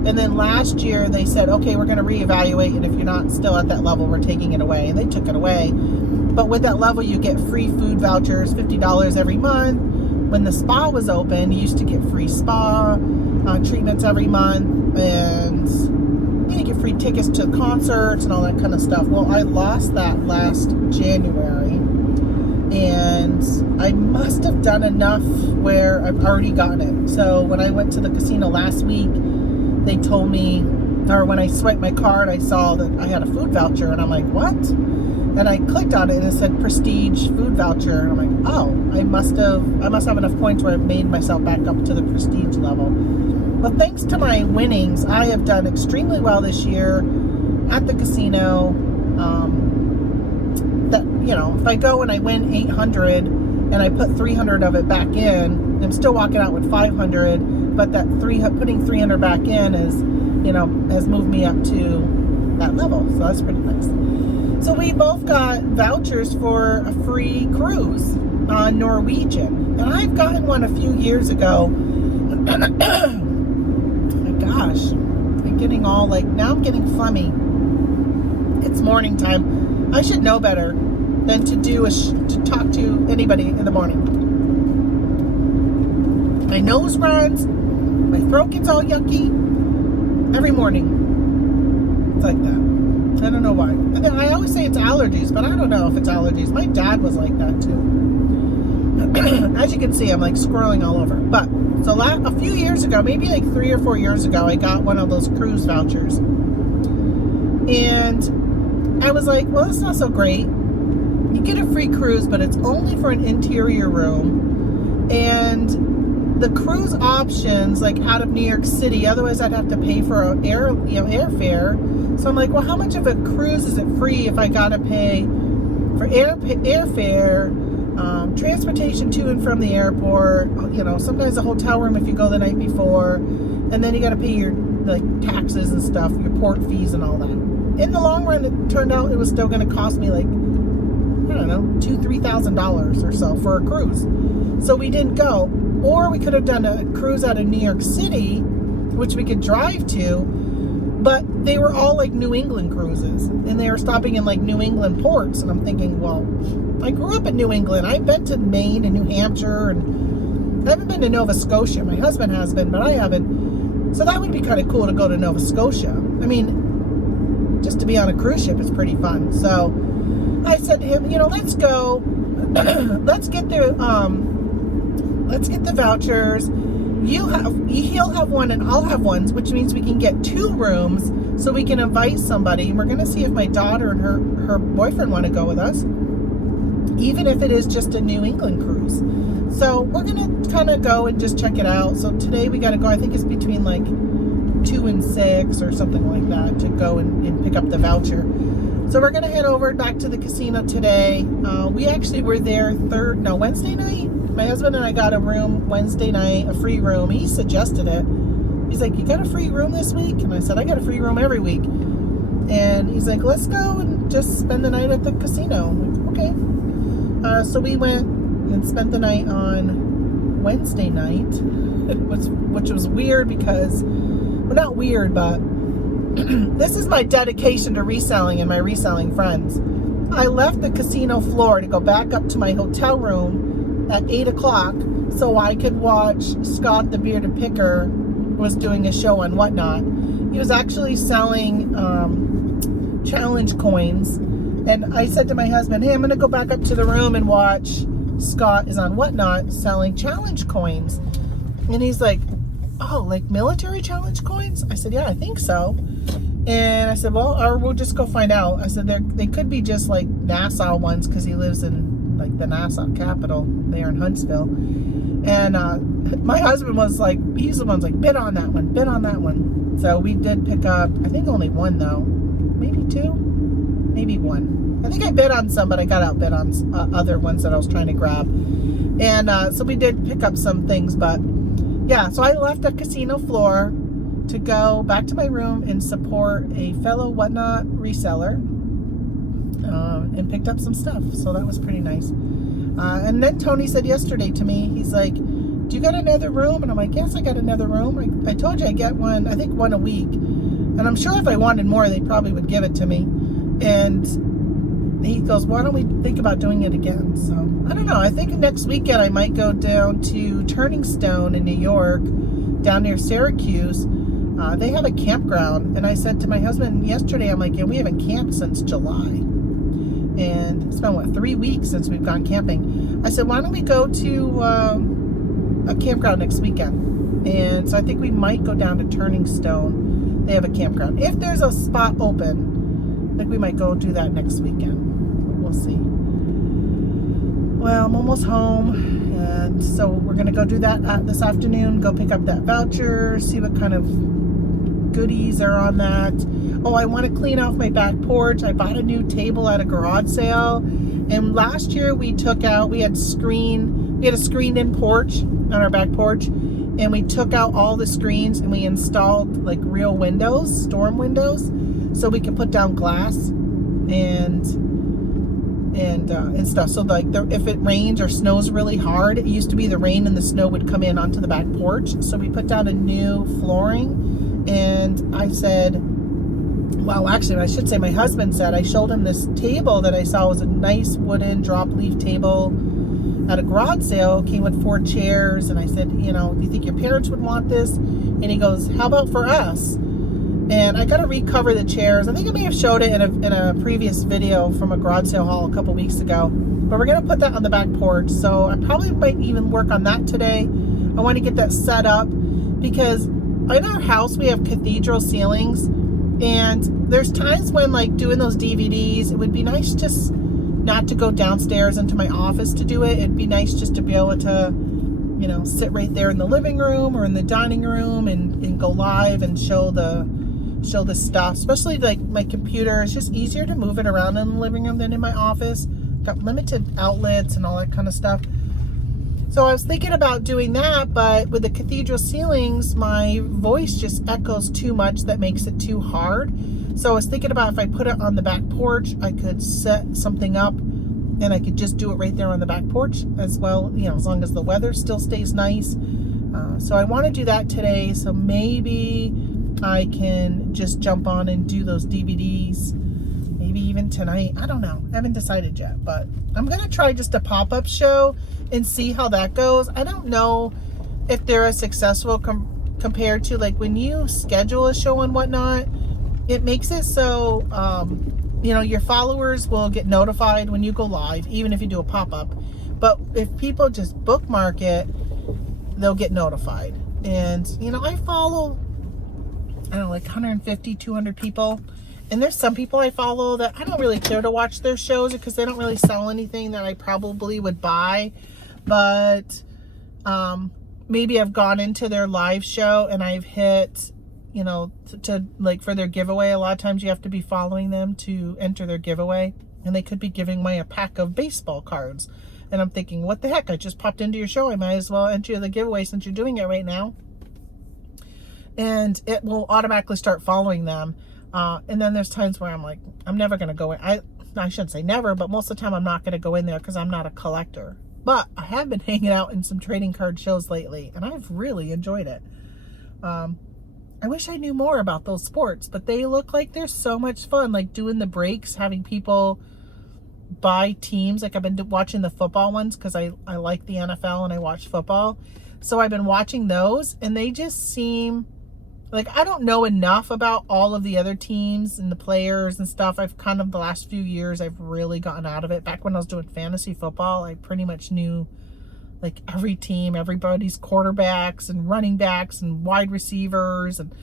and then last year they said, okay, we're going to reevaluate, and if you're not still at that level, we're taking it away. And they took it away. But with that level, you get free food vouchers, $50 every month, when the spa was open, you used to get free spa treatments every month, and you get free tickets to concerts and all that kind of stuff. Well, I lost that last January, and I must have done enough where I've already gotten it. So when I went to the casino last week, they told me, or when I swiped my card, I saw that I had a food voucher, and I'm like, what? And I clicked on it, and it said prestige food voucher, and I'm like, oh, I must have enough points where I've made myself back up to the prestige level. Well, thanks to my winnings, I have done extremely well this year at the casino. If I go and I win 800 and I put 300 of it back in, I'm still walking out with 500, but that putting 300 back in is, has moved me up to that level. So that's pretty nice. So we both got vouchers for a free cruise on Norwegian. And I've gotten one a few years ago. Gosh, I'm getting all now I'm getting flummy. It's morning time. I should know better than to talk to anybody in the morning. My nose runs, my throat gets all yucky every morning. It's like that. I don't know why. And then I always say it's allergies, but I don't know if it's allergies. My dad was like that too. As you can see, I'm scrolling all over. But so a few years ago, maybe 3 or 4 years ago, I got one of those cruise vouchers. And I was like, well, that's not so great. You get a free cruise, but it's only for an interior room. And the cruise options, out of New York City, otherwise I'd have to pay for airfare. So I'm like, well, how much of a cruise is it free if I gotta pay for airfare, transportation to and from the airport, sometimes a hotel room if you go the night before, and then you gotta pay your taxes and stuff, your port fees and all that. In the long run, it turned out it was still gonna cost me $2,000-$3,000 or so for a cruise. So we didn't go. Or we could have done a cruise out of New York City, which we could drive to, but they were all New England cruises, and they were stopping in New England ports. And I'm thinking, well, I grew up in New England. I've been to Maine and New Hampshire, and I haven't been to Nova Scotia. My husband has been, but I haven't. So that would be kind of cool to go to Nova Scotia. I mean, just to be on a cruise ship is pretty fun. So I said to him, let's go. Let's get the vouchers. He'll have one and I'll have one, which means we can get 2 rooms so we can invite somebody. And we're going to see if my daughter and her boyfriend want to go with us, even if it is just a New England cruise. So we're going to kind of go and just check it out. So today we got to go, I think it's between 2 and 6 or something like that to go and pick up the voucher. So we're going to head over back to the casino today. We actually were there Wednesday night. My husband and I got a room Wednesday night, a free room. He suggested it. He's like, you got a free room this week? And I said, I got a free room every week. And he's like, let's go and just spend the night at the casino. I'm like, okay. So we went and spent the night on Wednesday night, which was weird because, well, not weird, but this is my dedication to reselling and my reselling friends. I left the casino floor to go back up to my hotel room at 8 o'clock so I could watch Scott the Bearded Picker was doing a show on WhatNot. He was actually selling challenge coins, and I said to my husband, hey, I'm gonna go back up to the room and watch Scott is on WhatNot selling challenge coins. And he's like, oh, military challenge coins? I said, yeah, I think so. And I said, well, or we'll just go find out. I said, they could be just NASA ones, because he lives in the NASA capital there in Huntsville. And my husband was he's the one's bid on that one. So we did pick up, I think only one though, maybe 2, maybe 1. I think I bid on some, but I got outbid on other ones that I was trying to grab. And so we did pick up some things, but yeah, so I left the casino floor to go back to my room and support a fellow WhatNot reseller, and picked up some stuff. So that was pretty nice. And then Tony said yesterday to me, he's like, do you got another room? And I'm like, yes, I got another room. I told you I get one, I think one a week. And I'm sure if I wanted more, they probably would give it to me. And he goes, why don't we think about doing it again? So I don't know. I think next weekend I might go down to Turning Stone in New York, down near Syracuse. They have a campground, and I said to my husband yesterday, I'm like, yeah, we haven't camped since July, and it's been 3 weeks since we've gone camping. I said, why don't we go to a campground next weekend? And so I think we might go down to Turning Stone. They have a campground. If there's a spot open, I think we might go do that next weekend. We'll see. Well, I'm almost home, and so we're gonna go do that this afternoon. Go pick up that voucher, see what kind of goodies are on that. Oh, I want to clean off my back porch. I bought a new table at a garage sale, and last year we had a screened-in porch on our back porch, and we took out all the screens and we installed like real windows, storm windows, so we could put down glass and stuff. So like if it rains or snows really hard, it used to be the rain and the snow would come in onto the back porch. So we put down a new flooring. And I said, well, actually, I should say my husband said, I showed him this table that I saw was a nice wooden drop leaf table at a garage sale. It came with 4 chairs. And I said, do you think your parents would want this? And he goes, how about for us? And I got to recover the chairs. I think I may have showed it in a previous video from a garage sale haul a couple weeks ago. But we're going to put that on the back porch. So I probably might even work on that today. I want to get that set up because in our house we have cathedral ceilings, and there's times when like doing those DVDs, it would be nice just not to go downstairs into my office to do it. It'd be nice just to be able to, sit right there in the living room or in the dining room and go live and show the stuff. Especially like my computer, it's just easier to move it around in the living room than in my office. Got limited outlets and all that kind of stuff. So I was thinking about doing that, but with the cathedral ceilings, my voice just echoes too much. That makes it too hard. So I was thinking about if I put it on the back porch, I could set something up and I could just do it right there on the back porch as well, as long as the weather still stays nice. So I want to do that today. So maybe I can just jump on and do those DVDs. Maybe even tonight. I don't know. I haven't decided yet, but I'm going to try just a pop-up show and see how that goes. I don't know if they're as successful compared to like when you schedule a show on WhatNot. It makes it so, your followers will get notified when you go live, even if you do a pop-up. But if people just bookmark it, they'll get notified. And, I follow, like 150, 200 people. And there's some people I follow that I don't really care to watch their shows because they don't really sell anything that I probably would buy. But maybe I've gone into their live show and I've hit, to like for their giveaway. A lot of times you have to be following them to enter their giveaway. And they could be giving away a pack of baseball cards. And I'm thinking, what the heck? I just popped into your show. I might as well enter the giveaway since you're doing it right now. And it will automatically start following them. And then there's times where I'm like, I'm never going to go in. I shouldn't say never, but most of the time I'm not going to go in there because I'm not a collector. But I have been hanging out in some trading card shows lately, and I've really enjoyed it. I wish I knew more about those sports, but they look like they're so much fun. Like doing the breaks, having people buy teams. Like I've been watching the football ones because I like the NFL and I watch football. So I've been watching those, and they just seem like I don't know enough about all of the other teams and the players and stuff. I've kind of the last few years, I've really gotten out of it. Back when I was doing fantasy football, I pretty much knew like every team, everybody's quarterbacks and running backs and wide receivers and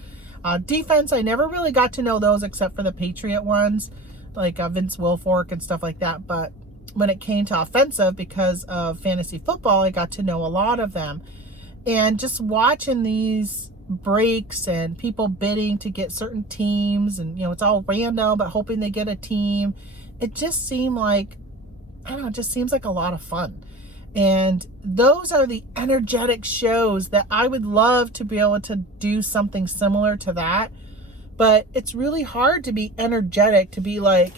defense. I never really got to know those except for the Patriot ones, like Vince Wilfork and stuff like that. But when it came to offensive, because of fantasy football, I got to know a lot of them. And just watching these breaks and people bidding to get certain teams, and it's all random but hoping they get a team, it just seemed like, I don't know, it just seems like a lot of fun. And those are the energetic shows that I would love to be able to do something similar to that. But it's really hard to be energetic, to be like,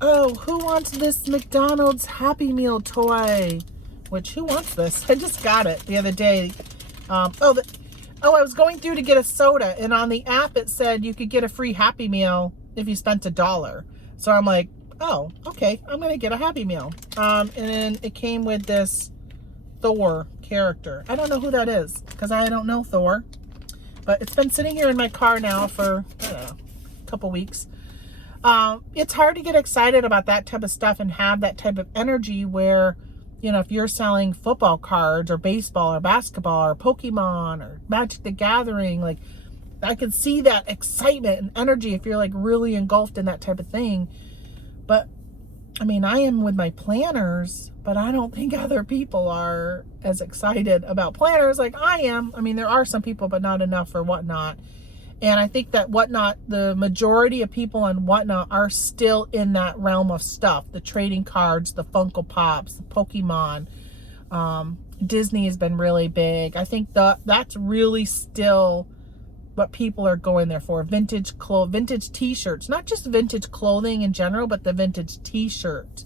oh, who wants this McDonald's Happy Meal toy? Which, who wants this? I just got it the other day. I was going through to get a soda, and on the app it said you could get a free Happy Meal if you spent $1. So I'm like, oh, okay, I'm gonna get a Happy Meal. And then it came with this Thor character. I don't know who that is because I don't know Thor, but it's been sitting here in my car now for, I don't know, a couple weeks. It's hard to get excited about that type of stuff and have that type of energy where, you know, if you're selling football cards or baseball or basketball or Pokemon or Magic the Gathering, like I can see that excitement and energy if you're like really engulfed in that type of thing. But I mean, I am with my planners, but I don't think other people are as excited about planners like I am. I mean, there are some people, but not enough for WhatNot. And I think that WhatNot, the majority of people on WhatNot are still in that realm of stuff. The trading cards, the Funko Pops, the Pokemon. Disney has been really big. I think that's really still what people are going there for. Vintage t-shirts, not just vintage clothing in general, but the vintage t-shirts.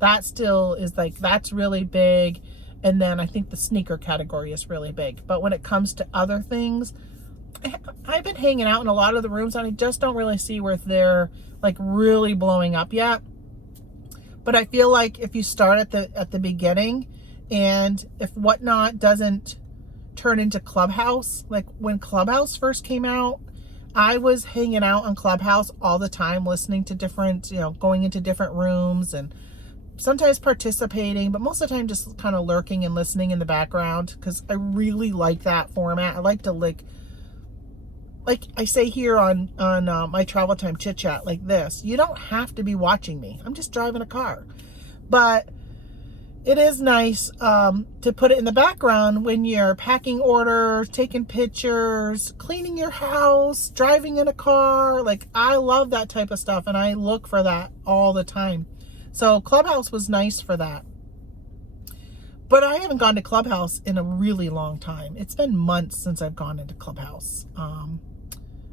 That still is like, that's really big. And then I think the sneaker category is really big. But when it comes to other things, I've been hanging out in a lot of the rooms and I just don't really see where they're like really blowing up yet. But I feel like if you start at the beginning, and if WhatNot doesn't turn into Clubhouse, like when Clubhouse first came out, I was hanging out on Clubhouse all the time, listening to different, you know, going into different rooms and sometimes participating, but most of the time just kind of lurking and listening in the background because I really like that format. I like to like I say here on my travel time chit chat like this, you don't have to be watching me. I'm just driving a car. But it is nice to put it in the background when you're packing orders, taking pictures, cleaning your house, driving in a car. Like, I love that type of stuff, and I look for that all the time. So Clubhouse was nice for that. But I haven't gone to Clubhouse in a really long time. It's been months since I've gone into Clubhouse.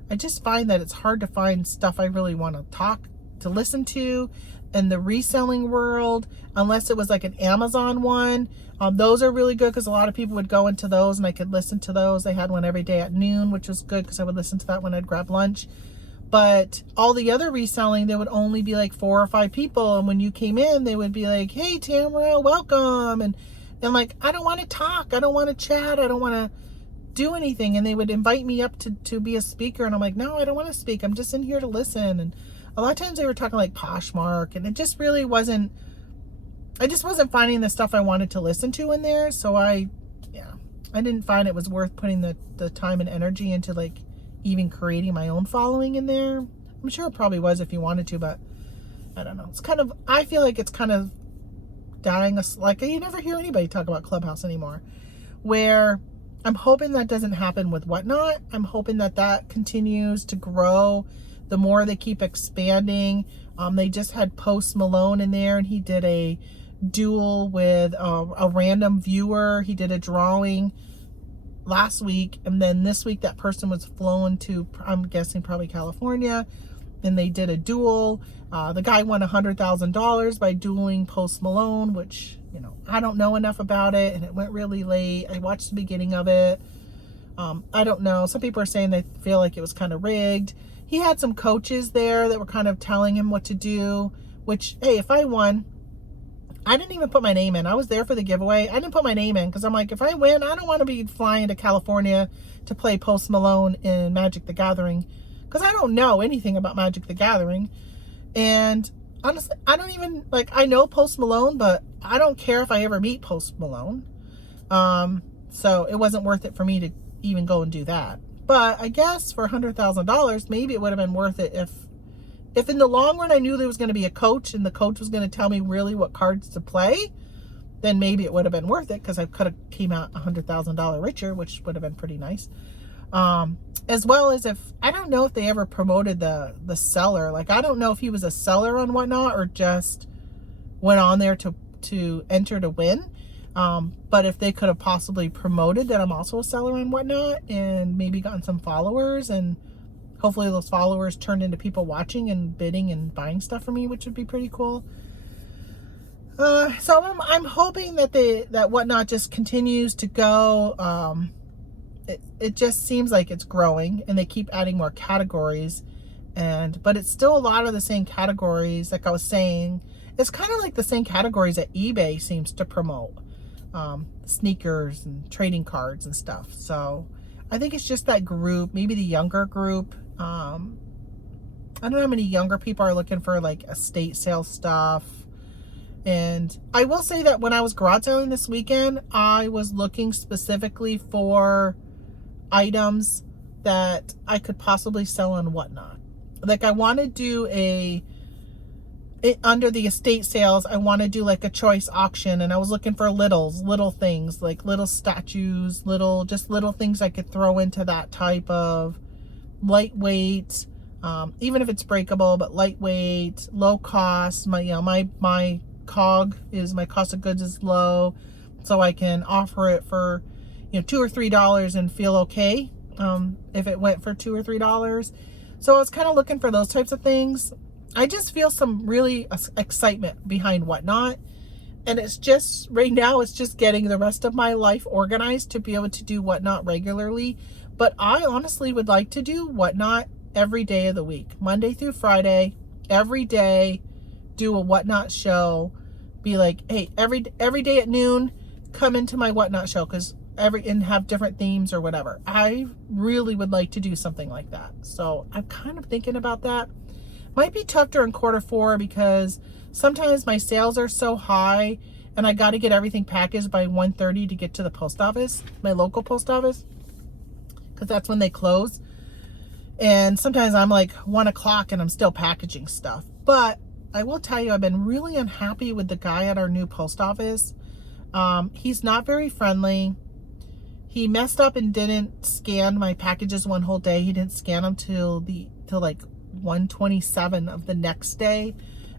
I just find that it's hard to find stuff I really want to listen to in the reselling world, unless it was like an Amazon one. Those are really good because a lot of people would go into those and I could listen to those. They had one every day at noon, which was good because I would listen to that when I'd grab lunch. But all the other reselling, there would only be like 4 or 5 people. And when you came in, they would be like, hey, Tamara, welcome. And like, I don't want to talk. I don't want to chat. I don't want to do anything. And they would invite me up to be a speaker. And I'm like, no, I don't want to speak. I'm just in here to listen. And a lot of times they were talking like Poshmark, and it just really wasn't, I just wasn't finding the stuff I wanted to listen to in there. So I didn't find it was worth putting the time and energy into like even creating my own following in there. I'm sure it probably was if you wanted to, but I don't know. It's kind of, I feel like it's kind of dying. Like, you never hear anybody talk about Clubhouse anymore, where I'm hoping that doesn't happen with WhatNot. I'm hoping that continues to grow. The more they keep expanding. They just had Post Malone in there, and he did a duel with a random viewer. He did a drawing last week, and then this week that person was flown to, I'm guessing probably California, and they did a duel. The guy won $100,000 by dueling Post Malone, which, you know, I don't know enough about it, and it went really late. I watched the beginning of it. I don't know. Some people are saying they feel like it was kind of rigged. He had some coaches there that were kind of telling him what to do, which, hey, if I won, I didn't even put my name in. I was there for the giveaway. I didn't put my name in because I'm like, if I win, I don't want to be flying to California to play Post Malone in Magic the Gathering because I don't know anything about Magic the Gathering. And honestly, I don't even, like, I know Post Malone, but I don't care if I ever meet Post Malone. So it wasn't worth it for me to even go and do that. But I guess for $100,000, maybe it would have been worth it if in the long run I knew there was going to be a coach and the coach was going to tell me really what cards to play, then maybe it would have been worth it because I could have came out $100,000 richer, which would have been pretty nice. As well as if, I don't know if they ever promoted the seller. Like, I don't know if he was a seller on WhatNot or just went on there to enter to win. But if they could have possibly promoted that I'm also a seller on WhatNot and maybe gotten some followers, and hopefully those followers turned into people watching and bidding and buying stuff from me, which would be pretty cool. So I'm hoping that that WhatNot just continues to go. It just seems like it's growing, and they keep adding more categories. But it's still a lot of the same categories. Like I was saying, it's kind of like the same categories that eBay seems to promote. Sneakers and trading cards and stuff. So I think it's just that group, maybe the younger group. I don't know how many younger people are looking for like estate sale stuff. And I will say that when I was garage selling this weekend, I was looking specifically for items that I could possibly sell on WhatNot. Like I want to do under the estate sales, I want to do like a choice auction, and I was looking for little things, like little statues, little things I could throw into that type of lightweight, even if it's breakable, but lightweight, low cost. My cost of goods is low, so I can offer it for $2 or $3 and feel okay if it went for $2 or $3. So I was kind of looking for those types of things. I just feel some really excitement behind WhatNot, and it's just right now it's just getting the rest of my life organized to be able to do WhatNot regularly. But I honestly would like to do WhatNot every day of the week, Monday through Friday, every day. Do a WhatNot show. Be like, hey, every day at noon, come into my WhatNot show, and have different themes or whatever. I really would like to do something like that. So I'm kind of thinking about that. Might be tough during Q4 because sometimes my sales are so high and I got to get everything packaged by 1:30 to get to the post office, my local post office, because that's when they close. And sometimes I'm like 1 o'clock and I'm still packaging stuff. But I will tell you, I've been really unhappy with the guy at our new post office. He's not very friendly. He messed up and didn't scan my packages one whole day. He didn't scan them till like 1:27 of the next day.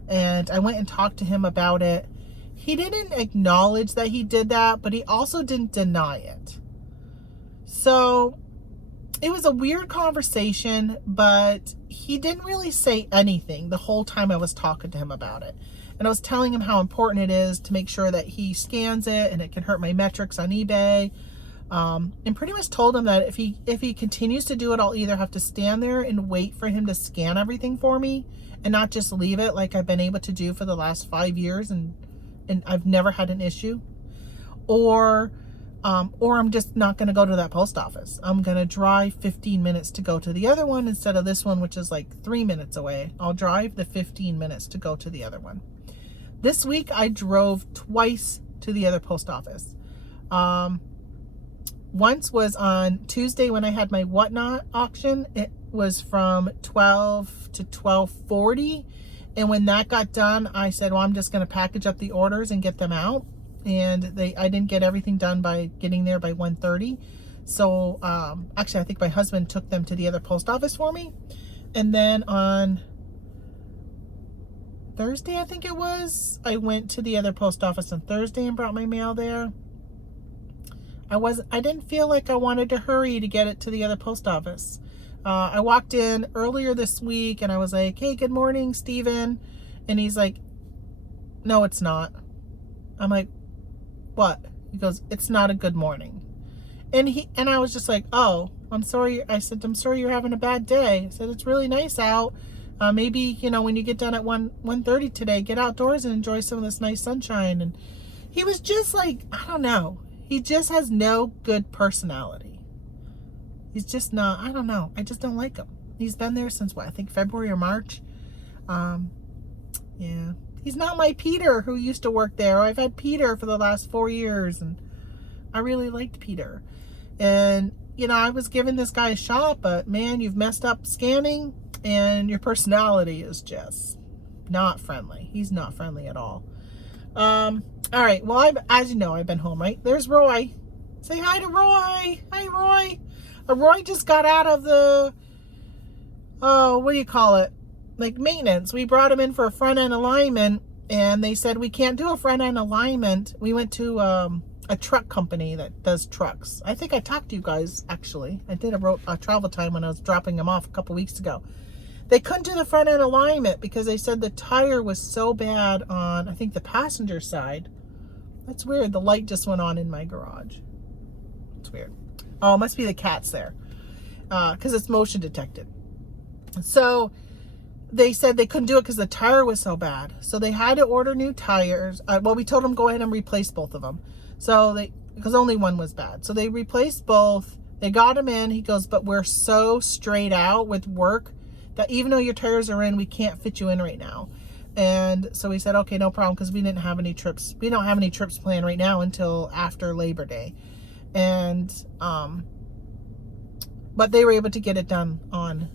And I went and talked to him about it. He didn't acknowledge that he did that, but he also didn't deny it. So it was a weird conversation, but he didn't really say anything the whole time I was talking to him about it. And I was telling him how important it is to make sure that he scans it, and it can hurt my metrics on eBay. And pretty much told him that if he continues to do it, I'll either have to stand there and wait for him to scan everything for me and not just leave it like I've been able to do for the last 5 years and I've never had an issue, or I'm just not going to go to that post office. I'm going to drive 15 minutes to go to the other one instead of this one, which is like 3 minutes away. I'll drive the 15 minutes to go to the other one. This week I drove twice to the other post office. Once was on Tuesday when I had my WhatNot auction. It was from 12 to 12:40. And when that got done, I said, well, I'm just going to package up the orders and get them out. And I didn't get everything done by getting there by 1:30. So actually, I think my husband took them to the other post office for me. And then on Thursday, I think it was, I went to the other post office on Thursday and brought my mail there. I didn't feel like I wanted to hurry to get it to the other post office. I walked in earlier this week and I was like, hey, good morning, Steven. And he's like, no, it's not. I'm like, what? He goes, it's not a good morning. And I was just like, oh, I'm sorry. I said, I'm sorry you're having a bad day. I said, it's really nice out. Maybe, when you get done at 1:30 today, get outdoors and enjoy some of this nice sunshine. And he was just like, I don't know. He just has no good personality. He's just not, I don't know. I just don't like him. He's been there since what? I think February or March. Yeah. He's not my Peter who used to work there. I've had Peter for the last 4 years and I really liked Peter. And, I was giving this guy a shot, but man, you've messed up scanning and your personality is just not friendly. He's not friendly at all. All right. Well, as you know, I've been home, right? There's Roy. Say hi to Roy. Hi, Roy. Roy just got out of the, what do you call it? Like maintenance. We brought him in for a front end alignment and they said we can't do a front end alignment. We went to a truck company that does trucks. I think I talked to you guys, actually. I did a travel time when I was dropping him off a couple weeks ago. They couldn't do the front end alignment because they said the tire was so bad on, I think, the passenger side. That's weird. The light just went on in my garage. It's weird. Oh, it must be the cats there because it's motion detected. So they said they couldn't do it because the tire was so bad. So they had to order new tires. Well, we told them go ahead and replace both of them. Because only one was bad. So they replaced both. They got him in. He goes, but we're so straight out with work that even though your tires are in, we can't fit you in right now. And so we said, okay, no problem, because we didn't have any trips. We don't have any trips planned right now until after Labor Day. And, but they were able to get it done on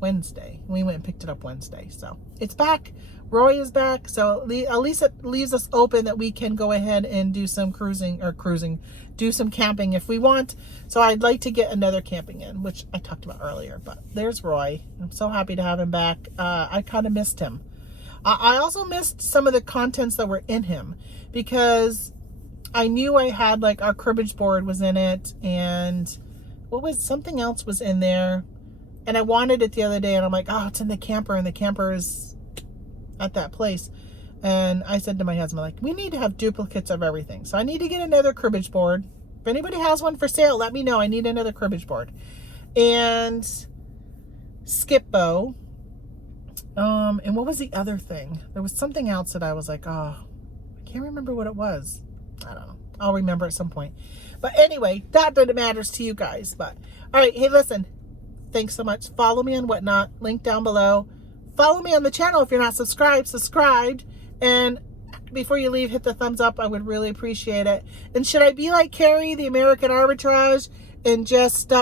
Wednesday. We went and picked it up Wednesday. So it's back. Roy is back. So at least it leaves us open that we can go ahead and do some do some camping if we want. So I'd like to get another camping in, which I talked about earlier, but there's Roy. I'm so happy to have him back. I kind of missed him. I also missed some of the contents that were in him because I knew I had like our cribbage board was in it and something else was in there. And I wanted it the other day and I'm like, oh, it's in the camper and the camper is at that place. And I said to my husband, like, we need to have duplicates of everything. So I need to get another cribbage board. If anybody has one for sale, let me know. I need another cribbage board. And skip bow. And what was the other thing? There was something else that I was like, oh, I can't remember what it was. I don't know. I'll remember at some point. But anyway, that matters to you guys. But all right, hey, listen. Thanks so much. Follow me on WhatNot. Link down below. Follow me on the channel if you're not subscribed. And before you leave, hit the thumbs up. I would really appreciate it. And should I be like Carrie, the American Arbitrage, and just